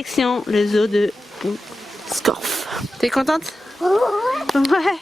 Direction le zoo de Scorff. T'es contente? Ouais.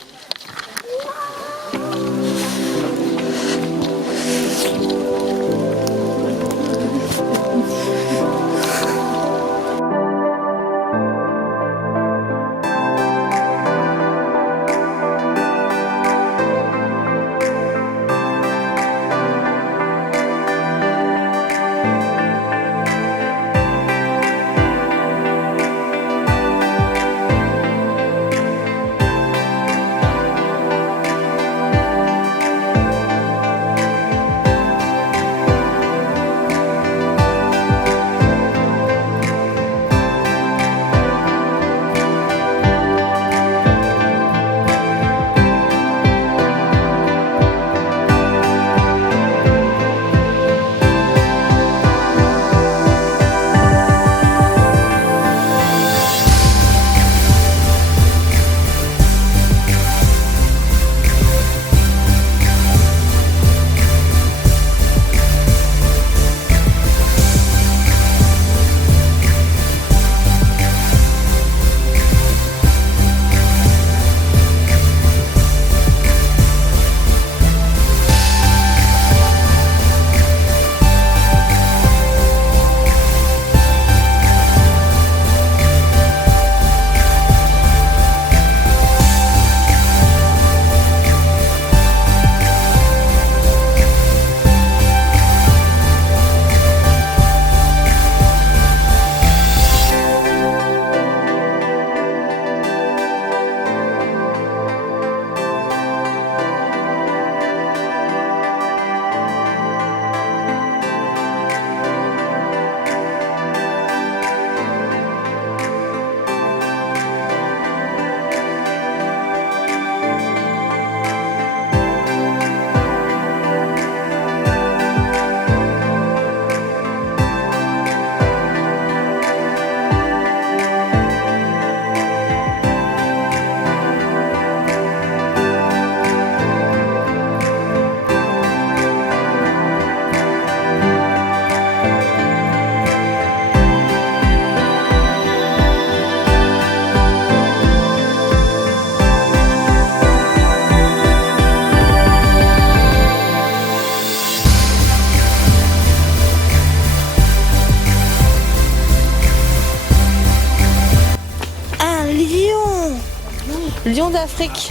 Lion d'Afrique.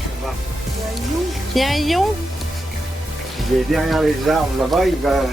Il y a un lion. Il est derrière les arbres là-bas, il va...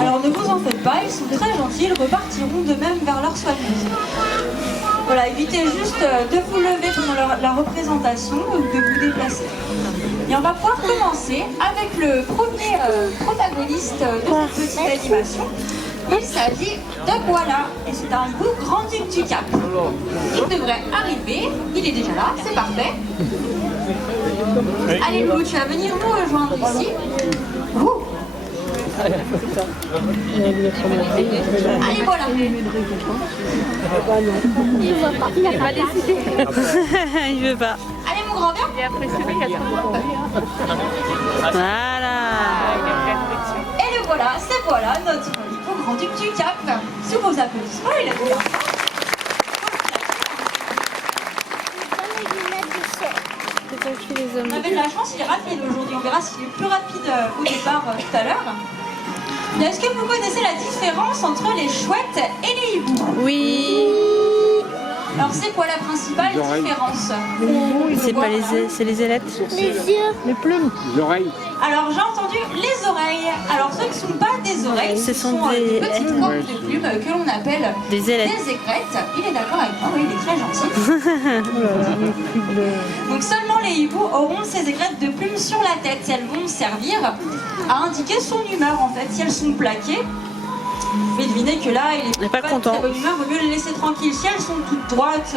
Alors ne vous en faites pas, ils sont très gentils, ils repartiront de même vers leur soigneuse. Voilà, évitez juste de vous lever pendant la représentation ou de vous déplacer. Et on va pouvoir commencer avec le premier protagoniste de cette petite animation. Il s'agit de Koala et c'est un loup grand duc du Cap. Il devrait arriver, il est déjà là, c'est parfait. Allez Lou, tu vas venir nous rejoindre ici. Allez, voilà. Il a pas décidé. Il veut pas. Allez, mon grand gars. Il est impressionné qu'à Voilà. Et le voilà, c'est voilà notre hippo grand-duc du Cap. Sous vos applaudissements, il est là. On avait de la chance, il est rapide aujourd'hui. On verra s'il est plus rapide au départ tout à l'heure. Est-ce que vous connaissez la différence entre les chouettes et les hiboux? Oui. Alors c'est quoi la principale différence? C'est pas c'est les ailettes. Les yeux. Les plumes. Les oreilles. Alors j'ai entendu les oreilles. Alors ce ne sont pas des oreilles, Ce sont des des petites coques de plumes que l'on appelle des ailettes. des aigrettes. Il est d'accord avec moi, oui, il est très gentil. Donc seulement les hiboux auront ces aigrettes de plumes sur la tête. Elles vont servir à indiquer son humeur en fait. Si elles sont plaquées, vous pouvez deviner que là, il est pas de content. très bonne humeur, vaut mieux les laisser tranquilles. Si elles sont toutes droites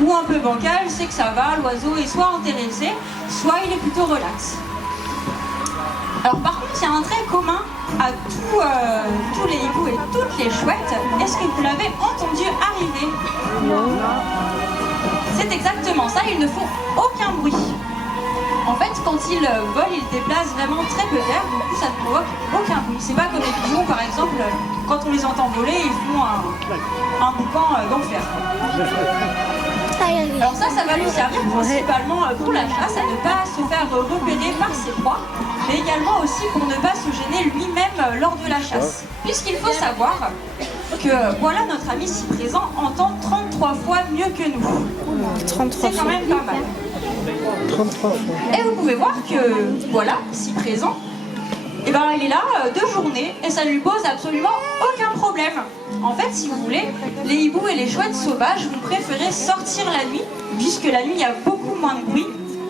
ou un peu bancales, c'est que ça va, l'oiseau est soit intéressé, soit il est plutôt relax. Alors par contre, il y a un trait commun à tous les hiboux et toutes les chouettes. Est-ce que vous l'avez entendu arriver? C'est exactement ça, ils ne font aucun bruit. En fait, quand ils volent, ils déplacent vraiment très peu d'air, du coup ça ne provoque aucun bruit. C'est pas comme les pigeons, par exemple, quand on les entend voler, ils font un boucan d'enfer. Alors ça va lui servir principalement pour la chasse, à ne pas se faire repérer par ses proies, mais également aussi pour ne pas se gêner lui-même lors de la chasse. Puisqu'il faut savoir que voilà, notre ami si présent entend 33 fois mieux que nous. 33 C'est quand même pas mal. 33 fois. Et vous pouvez voir que voilà, si présent, et ben il est là de journée et ça ne lui pose absolument aucun problème. En fait, si vous voulez, les hiboux et les chouettes sauvages vont préférer sortir la nuit, puisque la nuit il y a beaucoup moins de bruit.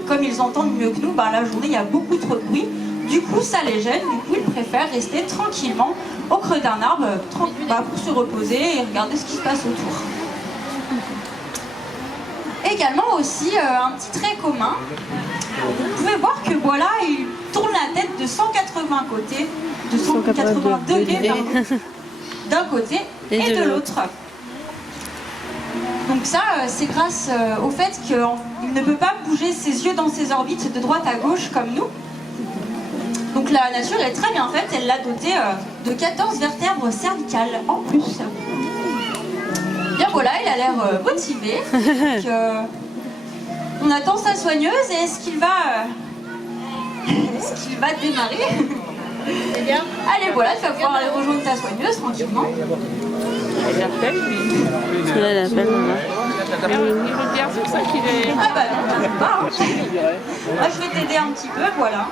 Comme ils entendent mieux que nous, ben, la journée il y a beaucoup trop de bruit. Du coup, ça les gêne, du coup ils préfèrent rester tranquillement au creux d'un arbre pour se reposer et regarder ce qui se passe autour. Également aussi, un petit trait commun, vous pouvez voir que voilà, il tourne la tête de 180 côtés, de 180 degrés d'un côté et de l'autre. Donc ça, c'est grâce au fait qu'il ne peut pas bouger ses yeux dans ses orbites de droite à gauche comme nous. Donc la nature est très bien faite, elle l'a doté de 14 vertèbres cervicales en plus. Bien voilà, il a l'air motivé. Donc, on attend sa soigneuse et est-ce qu'il va démarrer? Allez voilà, tu vas pouvoir aller rejoindre ta soigneuse tranquillement. Il appelle, lui. Là, elle appelle, voilà. Il regarde, c'est pour ça qu'il est... Ah bah non, t'inquiète pas. Moi je vais t'aider un petit peu, voilà.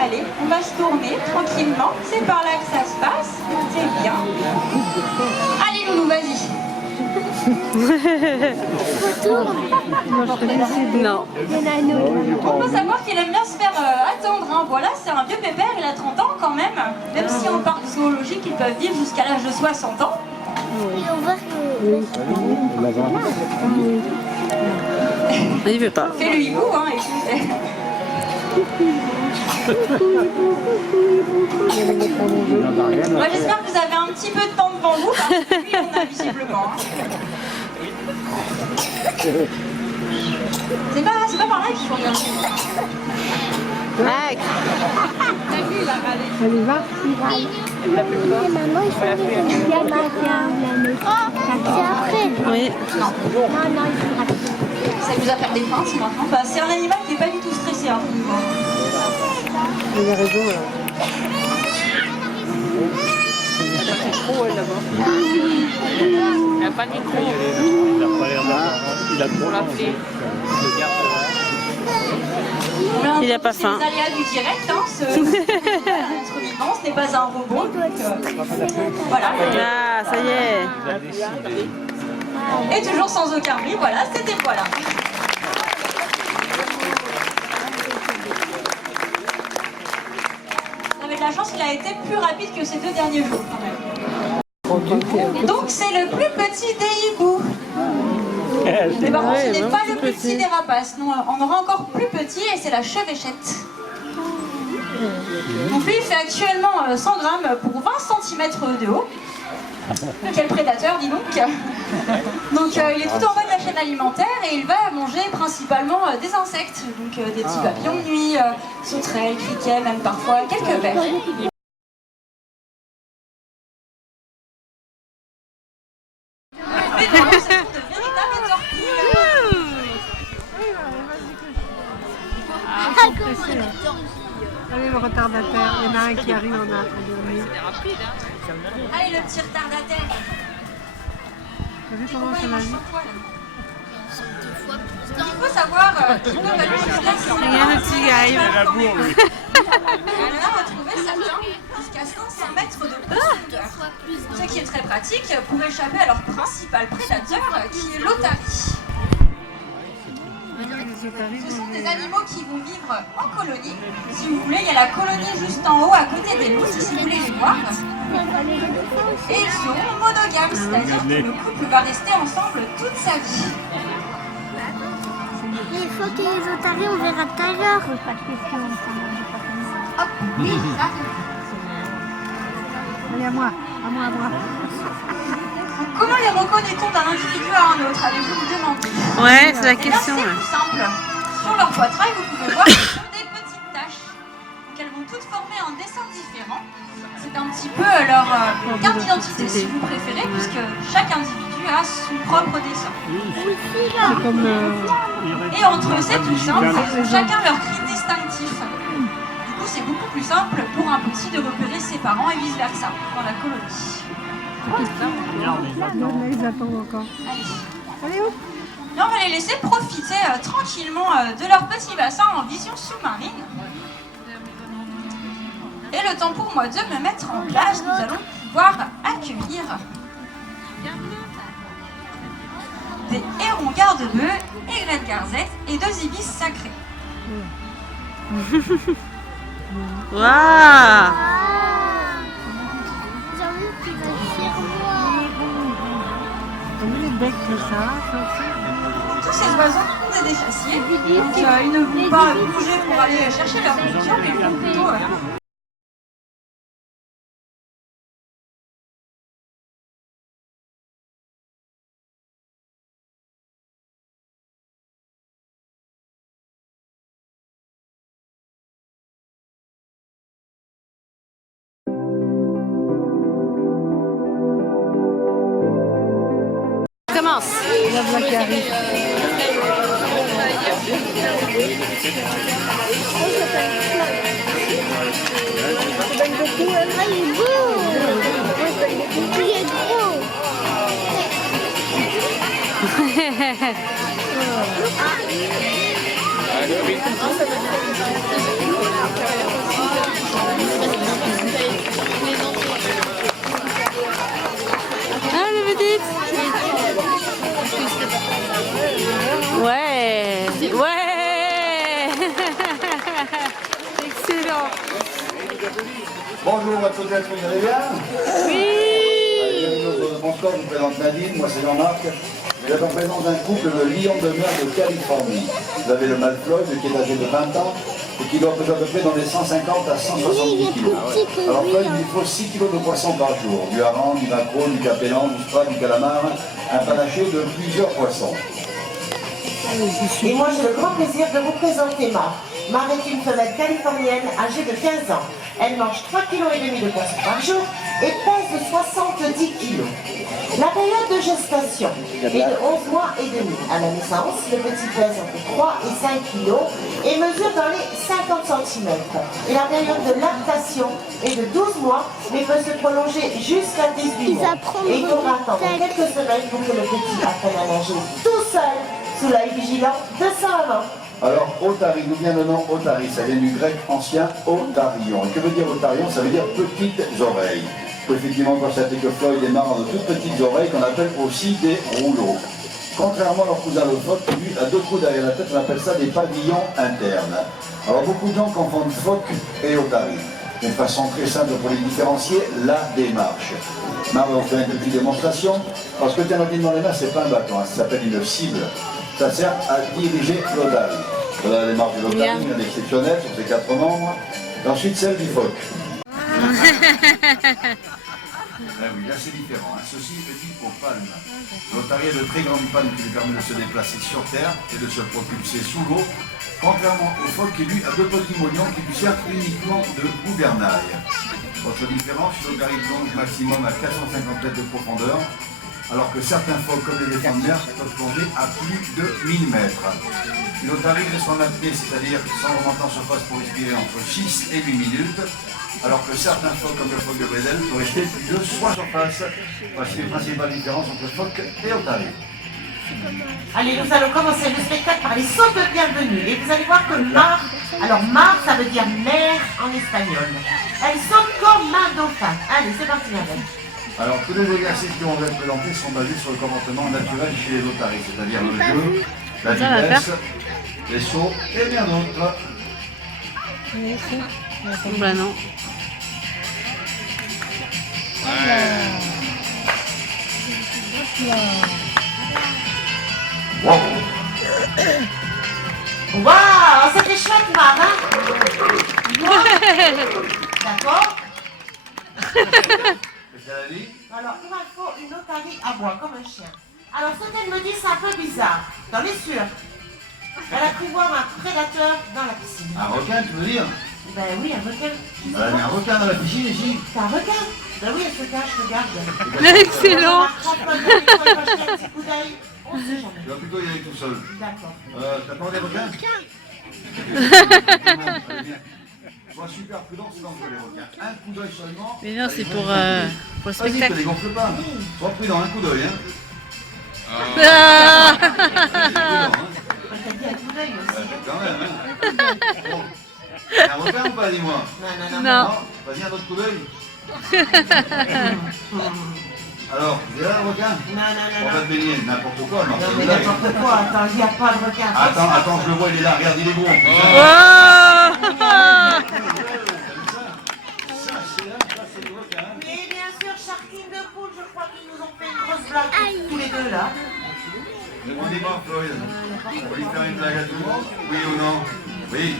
Allez, on va se tourner tranquillement. C'est par là que ça se passe. C'est bien. Allez Loulou, vas-y. Non. On peut savoir qu'il aime bien se faire attendre. Hein. Voilà, c'est un vieux pépère, il a 30 ans quand même. Même si en parc zoologique, ils peuvent vivre jusqu'à l'âge de 60 ans. Et on voit que... Il veut pas. Fais le hibou, hein, et puis... Moi j'espère que vous avez un petit peu de temps devant vous, parce que lui on a visiblement. C'est pas par là qu'il faut regarder. Max. Il va. Et maman, il faut aller à après. Oui. Non, il faut Ça vous a fait des fins, c'est maintenant. Bah, c'est un animal qui n'est pas du tout stressé. Hein. Il a raison, là. micro, elle, là-bas. Il n'a pas de micro. Il n'a pas l'air d'avoir. Il a trop l'appeler. Il n'a pas faim. C'est les aléas du direct, hein, notre vivant, ce n'est pas un robot. Voilà. Ah, ça y est. Et toujours sans aucun bruit, voilà, c'était voilà. Avec la chance, il a été plus rapide que ces 2 derniers jours quand même. Donc c'est le plus petit des hiboux. Mais par contre, ce n'est pas le plus petit des rapaces. Non, on aura encore plus petit et c'est la chevêchette. Donc lui, il fait actuellement 100 grammes pour 20 cm de haut. Quel prédateur, dis donc. Donc il est tout en bas de la chaîne alimentaire et il va manger principalement des insectes, donc des petits papillons de nuit, sauterelles, criquets, même parfois quelques vers. Mais non, ce sont de véritables torpilles. Allez, le retardataire, il y en a un qui arrive, on a un. Allez, le petit retardataire. T'as vu comment ça m'a vu? Il faut savoir qu'ils peuvent aller Regarde le petit gars. on en a retrouvé certains jusqu'à 500 mètres de profondeur. Ce qui est très pratique pour échapper à leur principal prédateur qui est l'otarie. Ce sont des animaux qui vont vivre en colonie. Si vous voulez, il y a la colonie juste en haut à côté des loutres, si vous voulez les voir. Et ils seront monogames, c'est-à-dire que le couple va rester ensemble toute sa vie. Les phoques et les otaries, on verra tout à l'heure. Hop, oui, ça. Allez, à moi, à moi, à moi. Donc, comment les reconnaît-on d'un individu à un autre, allez-vous vous demander? Ouais, c'est la Eh bien, question. c'est Ouais. tout simple. Sur leur poitrail, vous pouvez voir qu'ils ont des petites taches. Donc elles vont toutes former un dessin différent. C'est un petit peu leur carte d'identité, si vous préférez, puisque chaque individu a son propre dessin. C'est comme Et entre eux, c'est tout simple, ils ont chacun leur cri distinctif. Du coup, c'est beaucoup plus simple pour un petit de repérer ses parents et vice-versa dans la colonie. là, ils attendent encore. Allez, hop. Là, on va les laisser profiter tranquillement de leur petit bassin en vision sous-marine. Et le temps pour moi de me mettre en place, nous allons pouvoir accueillir des hérons garde-bœufs, aigrettes garzettes et 2 ibis sacrés. Waouh! J'avoue qu'il va faire moi. T'as vu les becs que ça aussi? Tous ces oiseaux ont des déchassiers, donc ils ne vont pas bouger pour aller chercher leur nourriture, mais ils vont plutôt Commence. La blague qui arrive. Ah, il est beau. Il est gros. Ah, le petit. Ouais. Ouais. Excellent. Bonjour à toutes et à tous, vous allez bien? Oui. Allez, bienvenue au transport, je vous présente Nadine, moi c'est Jean-Marc. Vous êtes en présence d'un couple de lions de mer de Californie. Vous avez le mâle Floyd qui est âgé de 20 ans et qui doit peser à peu près dans les 150 à 170 kg. Alors Floyd, il lui faut 6 kg de poisson par jour. Du hareng, du maquereau, du capellan, du sprat, du calamar, un panaché de plusieurs poissons. Et moi j'ai le grand plaisir de vous présenter Mar. Mar est une femelle californienne âgée de 15 ans. Elle mange 3,5 kg de poisson par jour et pèse 70 kg. La période de gestation est de 11 mois et demi. À la naissance, le petit pèse entre 3 et 5 kg et mesure dans les 50 cm. Et la période de lactation est de 12 mois mais peut se prolonger jusqu'à 18 mois. Et il faudra attendre quelques semaines pour que le petit apprenne à nager tout seul sous l'œil vigilant de sa maman. Alors, otari, d'où vient le nom otari? Ça vient du grec ancien otarion. Et que veut dire otarion? Ça veut dire petites oreilles. Il faut effectivement constater que Floyd et Mar ont de toutes petites oreilles qu'on appelle aussi des rouleaux. Contrairement à leur cousin le phoque, qui lui a 2 trous derrière la tête, on appelle ça des pavillons internes. Alors beaucoup de gens confondent phoque et otari. D'une façon très simple pour les différencier, la démarche. Mar va vous faire une petite démonstration. Alors ce que tu as dans les mains, c'est pas un bâton, hein, ça s'appelle une cible. Ça sert à diriger l'otari. Voilà la démarche de l'otari, elle est exceptionnelle sur ses 4 membres. Et ensuite celle du phoque. Ah oui, là c'est différent. Hein. Ceci est dit aux palmes. L'otarie est de très grande palme qui lui permet de se déplacer sur terre et de se propulser sous l'eau, contrairement au phoque qui lui a deux petits mognons qui lui servent uniquement de gouvernail. Autre différence, l'otarie plonge maximum à 450 mètres de profondeur, alors que certains phoques comme les éléphants de mer peuvent plonger à plus de 1000 mètres. Une otarie reste en apnée, c'est-à-dire sans remonter en surface pour respirer entre 6 et 8 minutes, alors que certains phoques comme le phoque de Bredel peuvent rester plus de 3 surfaces. Voici les principales différences entre phoque et otarie. Allez, nous allons commencer le spectacle par les sauts de bienvenue. Et vous allez voir que mar, alors mar, ça veut dire mer en espagnol. Elle saute comme un dauphin. Allez, c'est parti, madame. Alors, tous les exercices que l'on va présenter sont basés sur le comportement naturel chez les otaries, c'est-à-dire le jeu, la vitesse, les sauts et bien d'autres. Bah non. Wow. Waouh, c'était chouette, Mar, hein? D'accord? Qu'est-ce qu'elle a dit? Alors, il me faut une otarie à bois, comme un chien. Alors, ce qu'elle me dit, c'est un peu bizarre. T'en es sûr? Elle a cru voir un prédateur dans la piscine. Un requin, tu veux dire? Ben oui, un requin. Elle a mis un requin dans la piscine ici. C'est un requin? Ben oui, elle se cache, regarde. Excellent. Un petit coup d'œil. On sait jamais. Tu vas plutôt y aller tout seul. D'accord. T'as pas des requins? Sois super prudent, c'est dangereux les requins. Un coup d'œil seulement. Mais non, c'est pour le Vas-y, te spectacle. dégonfle pas. Sois prudent, un coup d'œil. Hein. Ah. T'as dit un coup d'œil aussi. Quand même, hein. Bon. Un requin ou pas, dis-moi? Non. Non. Vas-y, un autre coup d'œil. Alors, vous avez là le requin? On va te baigner, n'importe quoi. Non, mais n'importe quoi. Attends, il n'y a pas de requin. Attends, je le vois, il est là. Regarde, il est gros. Oh. Ça, c'est le requin. Mais bien sûr, Chartine de poule, je crois qu'ils nous ont fait une grosse blague tous les deux là. On dit pas, Floyd. On va lui faire une blague à tout le monde? Oui ou non? Oui.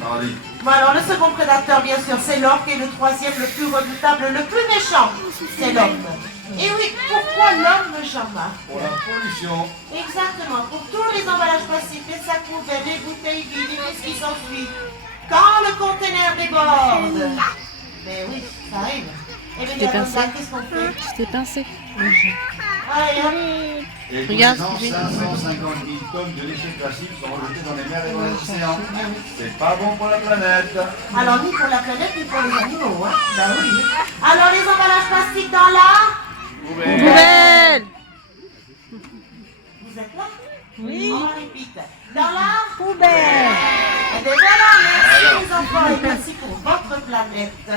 Allez. Bon, alors le second prédateur, bien sûr, c'est l'orque, et le troisième, le plus redoutable, le plus méchant, c'est l'homme. Et oui, pourquoi l'homme, Jean-Marc? Pour la pollution. Exactement, pour tous les emballages plastiques, les sacs poubelles, les bouteilles vides, et tout ce qui s'ensuit. Quand le conteneur déborde. Mais oui, ça arrive. Et bien, T'es pincé. qu'est-ce qu'on fait? Tu t'es pincé. Allez, hop. Et Regarde, tous les ans, 550 000 tonnes de déchets plastiques sont rejetés dans les mers et dans les océans. C'est pas bon pour la planète. Alors, ni pour la planète, ni pour les animaux, hein. Ben oui. Alors, les emballages plastiques dans la... Poubelle. Vous êtes là? Oui. On répète. Dans la... Poubelle. Et bien voilà, merci les enfants, et merci pour votre planète.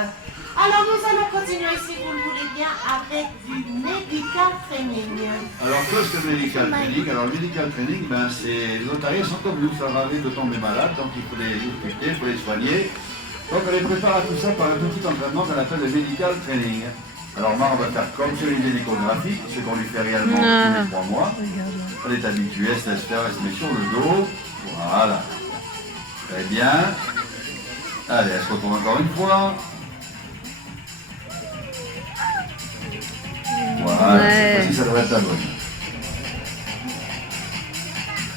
Alors, nous allons continuer, si vous le voulez bien, avec du medical training. Alors, qu'est-ce que le medical training? Alors, le medical training, ben, c'est les otaries sont comme nous, ça arrive de tomber malade, donc il faut les occuper, il faut les soigner. Donc, on les prépare à tout ça par un petit entraînement qu'on appelle le medical training. Alors, Mar, on va faire comme sur une échographie, ce qu'on lui fait réellement tous les 3 mois. Elle est habituée, elle se laisse faire, elle se met sur le dos. Voilà. Très bien. Allez, elle se retourne encore une fois. Voilà, Ouais. cette fois-ci, ça devrait être la bonne.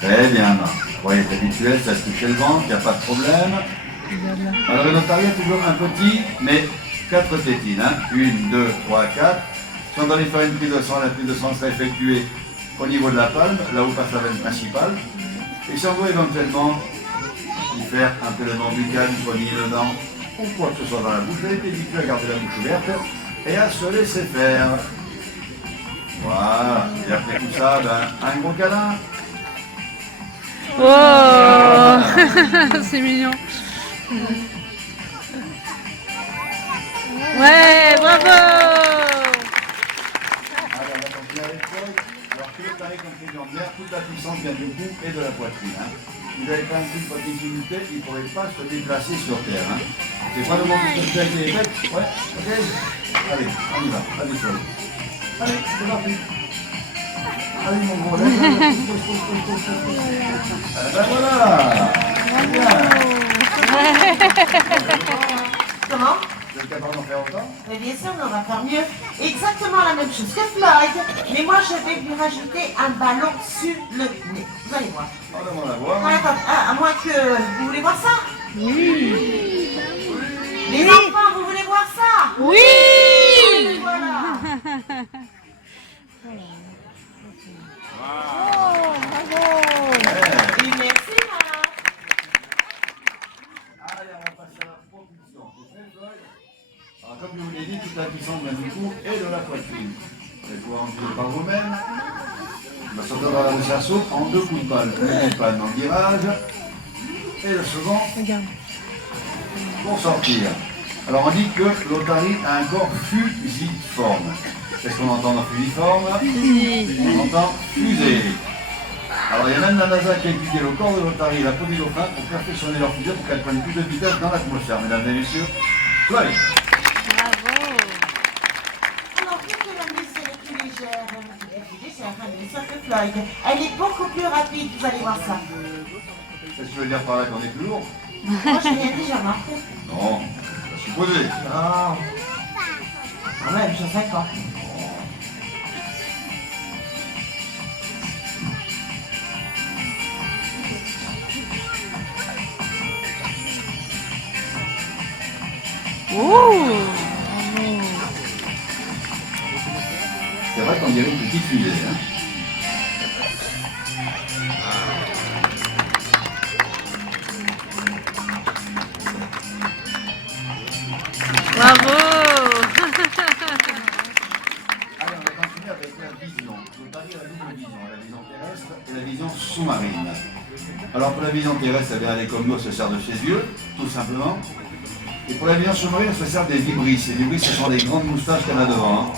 Très bien, Marc. Oui, c'est habituel, ça se touche le ventre, il n'y a pas de problème. Alors, le notariat est toujours un petit, mais 4 tétines. Hein. 1, 2, 3, 4. Si on doit aller faire une prise de sang, la prise de sang sera effectuée au niveau de la palme, là où passe la veine principale. Et si on doit éventuellement y faire un prélèvement buccal, soigner le dent, ou quoi que ce soit dans la bouche, elle est habituée à garder la bouche ouverte et à se laisser faire. Voilà. Et après tout ça, ben, un gros câlin. Oh. C'est mignon. Ouais, bravo. Alors, on va continuer avec Floyd. Alors, que le taré comme fait jambière, toute la puissance vient du cou et de la poitrine. Hein. Vous n'avez pas un coup de poitrine qui nous tête, il ne pourrait pas se déplacer sur terre. Hein. C'est pas le moment de se faire avec les pecs. Ouais, ok. Allez, on y va. Allez, Floyd. Allez, c'est parti. Allez, mon gros. Allez, ben voilà. Bien. Comment? Vous êtes capable d'en faire autant? Mais bien sûr, on va faire mieux. Exactement la même chose que Floyd. Mais moi, je vais lui rajouter un ballon sur le nez. Vous allez voir. On demande à voir. Attends, à moins que... Vous voulez voir ça? Oui. Les enfants, vous voulez voir ça? Oui. Voilà. Et merci, maman. Allez, on va passer à la propulsion. Alors, comme je vous l'ai dit, toute la puissance vient du cou et de la poitrine. Vous allez pouvoir enfiler par vous-même. On va sortir dans la chasse en 2 coups de balle. Le coup de balle dans le virage. Et le second pour sortir. Alors on dit que l'otarie a un corps fusiforme. Qu'est-ce qu'on entend dans fusiforme? On entend fusée. Alors il y a même la NASA qui a étudié le corps de l'otarie et la peau du dauphin pour perfectionner leur fusée pour qu'elle prenne plus de vitesse dans l'atmosphère. Mesdames et messieurs, Floyd. Alors, puisque la mise est plus légère, ça que Floyd. Elle est beaucoup plus rapide, vous allez voir ça. Qu'est-ce que tu veux dire par là qu'on est plus lourd? Moi, je n'ai déjà remarqué. Non, je suis posé. Non. Quand même, je ne sais pas. C'est vrai qu'on dirait une petite fusée. Hein. Bravo. Allez, on va continuer avec la vision. L'otarie a la double vision, la vision terrestre et la vision sous-marine. Alors pour la vision terrestre, elle vient à l'école, elle se sert de ses yeux, tout simplement. Et pour la vision sous-marine, elle se sert des vibrisses. Les vibrisses, ce sont des grandes moustaches qu'elle a devant. Hein.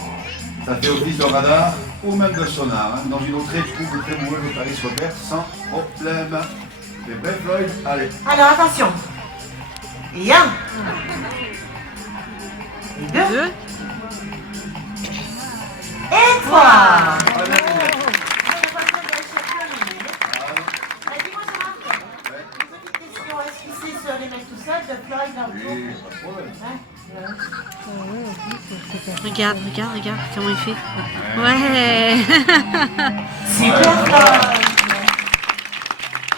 Ça fait office de radar ou même de sonar. Hein. Dans une eau très trouble ou très mouveuse, l'otarie se repère sans problème. C'est prêt, Floyd? Allez. Alors, attention. Et 1. Et 2. Et 3. Allez, Dis-moi, ça marche. Une petite question. Est-ce qu'il sait se les mettre tout seul de Floyd dans le oui, tour? pas de problème. Regarde comment il fait. Ouais. Super Floyd.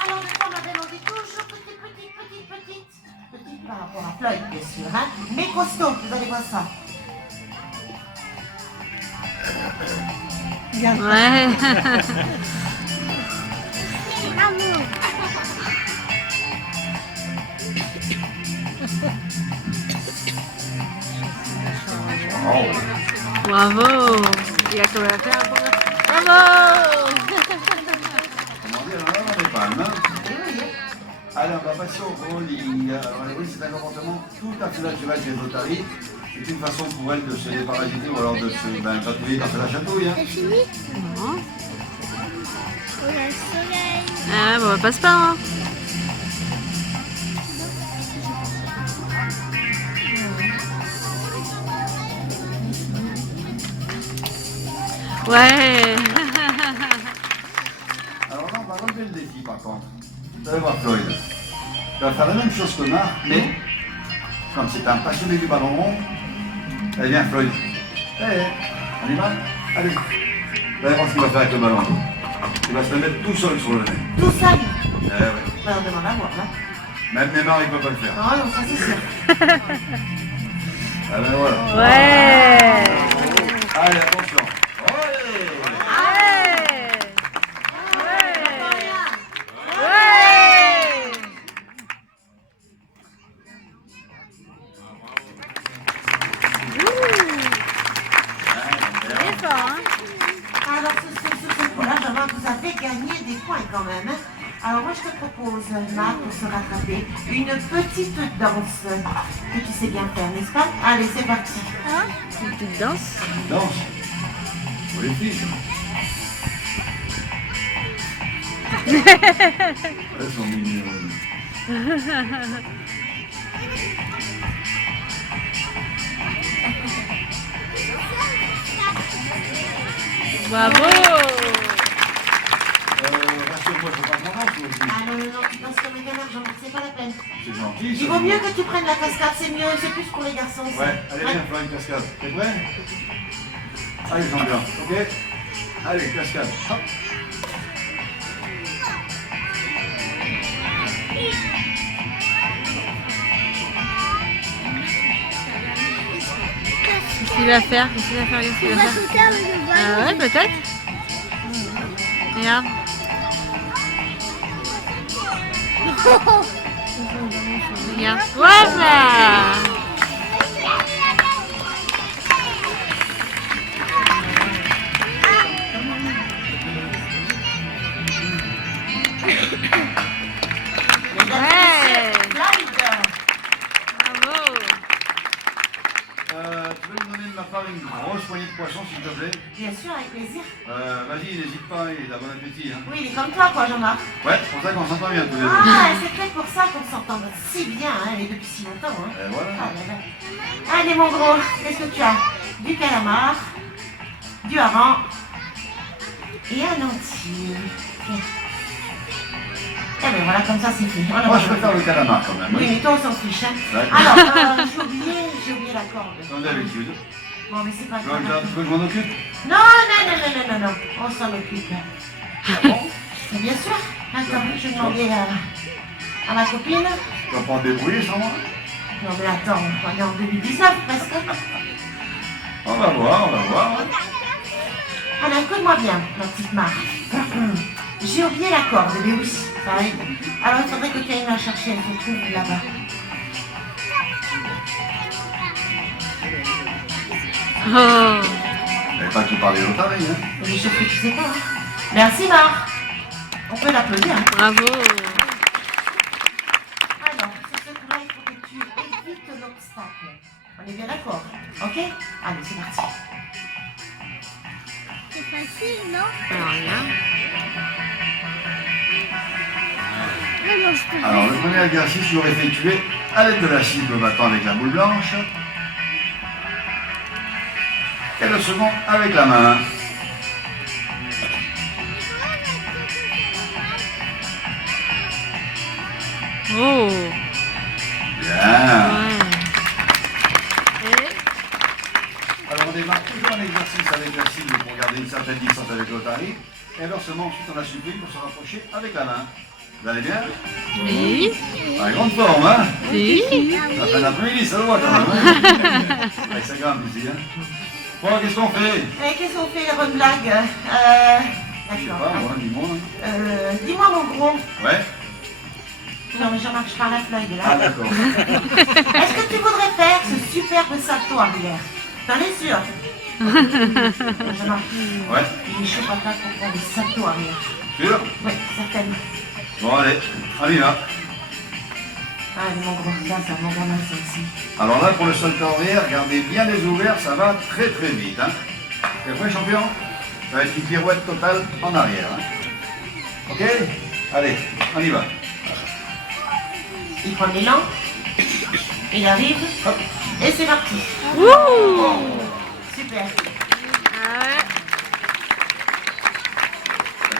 Alors, des fois, on avait demandé toujours petite par rapport à Floyd, bien sûr, hein, mais costaud, vous allez voir ça. Ouais. Bravo. Il a quand même fait un bon... Bravo. Comment dire, alors, on est palme. Hein. Allez, on va passer au rolling. Alors, le rolling, c'est un comportement tout à fait naturel chez les otaries. C'est une façon pour elles de se déparasiter ou alors de se chatouiller quand c'est la chatouille. Hein. C'est fini? Non. Oh, il y a le soleil. Ah, bon, on passe pas, hein. Ouais. Alors là, on va relever le défi par contre. Vous allez voir Floyd. Il va faire la même chose que Marc, mais comme c'est un passionné du ballon rond, allez viens Floyd. Allez, on y va? Allez. Vous allez voir ce qu'il va faire avec le ballon. Il va se le mettre tout seul sur le nez. Tout seul. Eh ouais. Ben, on demande à voir, là. Même Neymar, il ne peut pas le faire. Non, non, ça c'est sûr. Ah ben voilà. Ouais. Allez, attention. Alors, ce point-là, vraiment, vous avez gagné des points quand même. Hein. Alors, moi, je te propose, Marc, pour se rattraper, une petite danse que tu sais bien faire, n'est-ce pas? Allez, c'est parti. Une petite danse. Danse. Pour les filles. Elles sont mignonnes. Bravo. rassure-moi, faut pas qu'on danse aussi. Ah non, non, non, tu danses comme un gamin, Jean-Marc, c'est pas la peine. C'est gentil. Il vaut mieux que tu prennes la cascade, c'est mieux, c'est plus pour les garçons. ça. Ouais, allez, viens, faire une cascade. T'es prêt? Allez, Jean-Blanc, ok? Allez, cascade. Hop. Qu'est-ce qu'il va faire? Qu'est-ce qu'il va faire? Qu'est-ce qu'il va faire? Ah ouais, peut-être. Regarde. Regarde. Voilà. Ouais. Bravo. Tu veux me donner de ma part une grosse poignée de poisson, s'il te plaît? Bien sûr, avec plaisir. Vas-y, n'hésite pas, il a bon appétit. Hein. Oui, il est comme toi, quoi, Jean-Marc. Ouais, c'est pour ça qu'on s'entend bien tous les deux. Ah, c'est peut-être pour ça qu'on s'entend si bien, hein, et depuis si longtemps. Hein. Et voilà. Ah, là, là. Allez, mon gros, qu'est-ce que tu as? Du calamar, du hareng et un entier. Tiens. Eh ben voilà, comme ça c'est fait. Voilà, Moi, je préfère le calamar quand même. Oui, mais toi, on s'en fiche. Hein. D'accord. Alors, j'ai oublié la corde. Comme d'habitude. Bon, mais c'est pas Tu veux grave. que je m'en occupe? Non, non, non, non, non, non, non, on s'en occupe. Ah bon? Mais bien sûr. Attends, je vais demander à ma copine. Tu vas pas te débrouiller sans moi? Non, mais attends, on est en 2019 presque. On va voir, on va voir. Alors, écoute-moi bien, ma petite Marthe. J'ai oublié la corde, mais oui, pareil. Alors, il faudrait que tu ailles la chercher, elle se trouve là-bas. Oh. Mais pas que tu parlais l'otarie, hein? Mais je sais que tu sais pas. Hein. Merci, Marc. On peut l'applaudir. Hein. Bravo. Alors, sur ce coup-là, il faut que tu évites l'obstacle. On est bien d'accord? Ok? Allez, c'est parti. C'est facile, non? Alors, regarde. Non, je peux Alors, le premier exercice, je l'aurais effectué à l'aide de la cible au bâton avec la boule blanche. Et le second avec la main. Oh. Bien. Ouais. Alors, on démarre toujours un exercice avec la cible pour garder une certaine distance avec l'otarie. Et inversement, ensuite, on la supprime pour se rapprocher avec la main. Vous allez bien? Oui. En grande forme, hein? Oui. Ça fait l'après-midi, ça le voit quand même. Hein? Ouais, c'est grave ici, hein? Bon, qu'est-ce qu'on fait? Et qu'est-ce qu'on fait, les bonnes blagues? Je sais pas, D'accord. moi, dis-moi. Hein. Dis-moi, mon gros. Ouais? Non, mais Jean-Marc, je parle à Floyd, là. Ah, d'accord. Est-ce que tu voudrais faire ce superbe salto arrière? T'en es sûr? Jean-Marc, Ouais? il est chaud patate pour faire des saltos arrière. Sûr? Oui, certainement. Bon, allez, on y va. Allez, mon gros, ça mon gamin, ça aussi. Alors là, pour le salto arrière, gardez bien les ouverts, ça va très très vite. Hein. T'es prêt, champion? Ça va être une pirouette totale en arrière. Hein. Ok? Allez, on y va. Il prend l'élan, il arrive, Hop. et c'est parti. Wouh. Super. Ah ouais.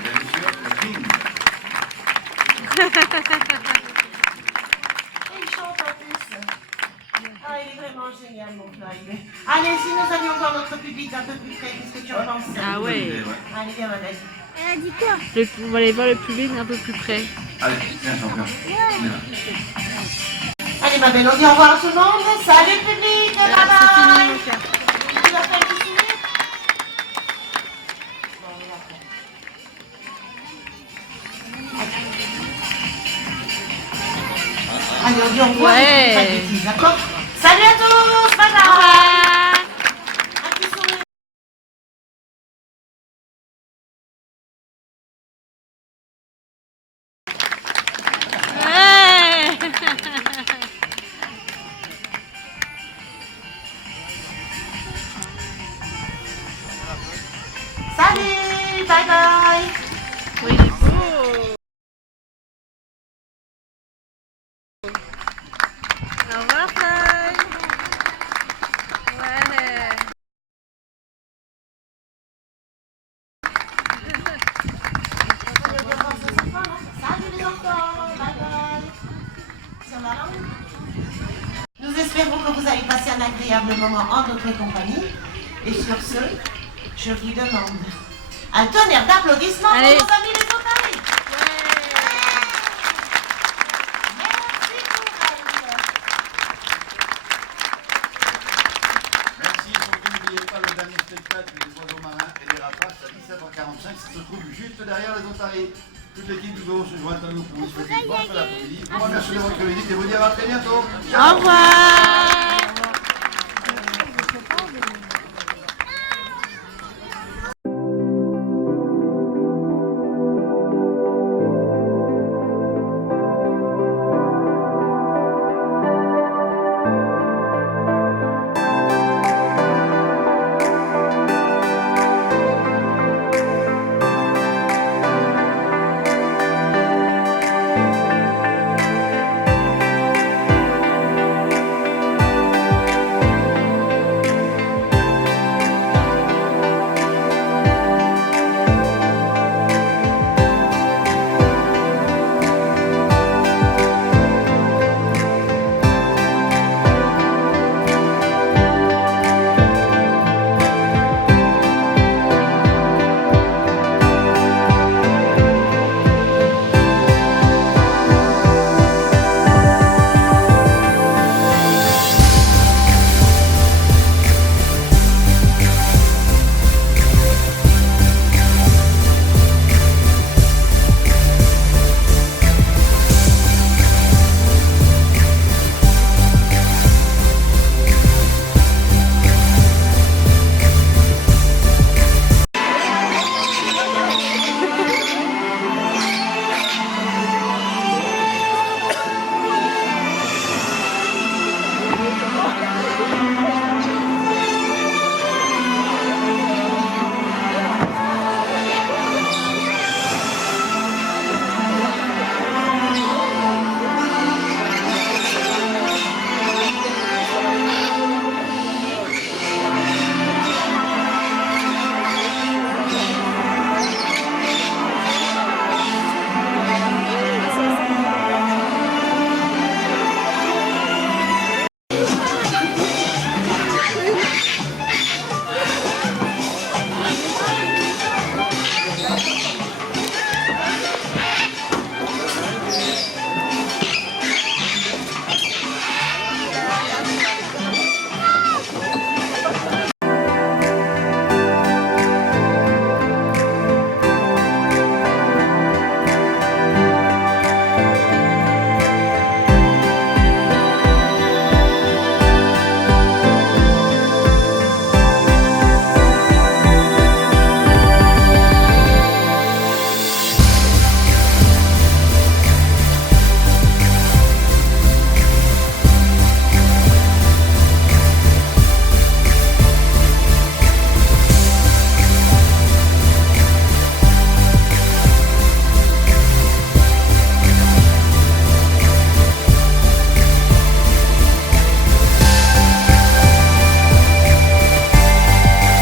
Bien sûr, le king. Et il chante en plus. Ah, il est vraiment génial, mon Floyd. Allez, si nous allions voir notre public d'un peu plus près, qu'est-ce que tu en penses? Ah ouais. Allez, viens, Manel. Elle a dit quoi? On va aller voir le public un peu plus près. Allez, viens, champion. On y va. Allez, ma belle, on dit au revoir à tout le monde. Salut, public. Bye C'est fini, bye. mon cher. Tu vas faire du sourire? Bon, on est là. Allez, on dit au revoir. Ouais. Pas de bêtises, d'accord? Salut à tous. Bye Au bye. revoir. Un petit sourire. Ouais. Salut. Bye bye. Oui, il est beau. Au revoir, Floyd. agréable moment en notre compagnie. Et sur ce, je vous demande un tonnerre d'applaudissements pour nos amis les otaries. Merci, surtout n'oubliez pas le dernier spectacle des oiseaux marins et des rapaces à 17h45, ça se trouve juste derrière les otaries. Toute l'équipe du zoo se joint à nous pour vous souhaiter une bonne fin d'après-midi. Pour remercier de votre visite et vous dire à très bientôt. Ciao. Au revoir.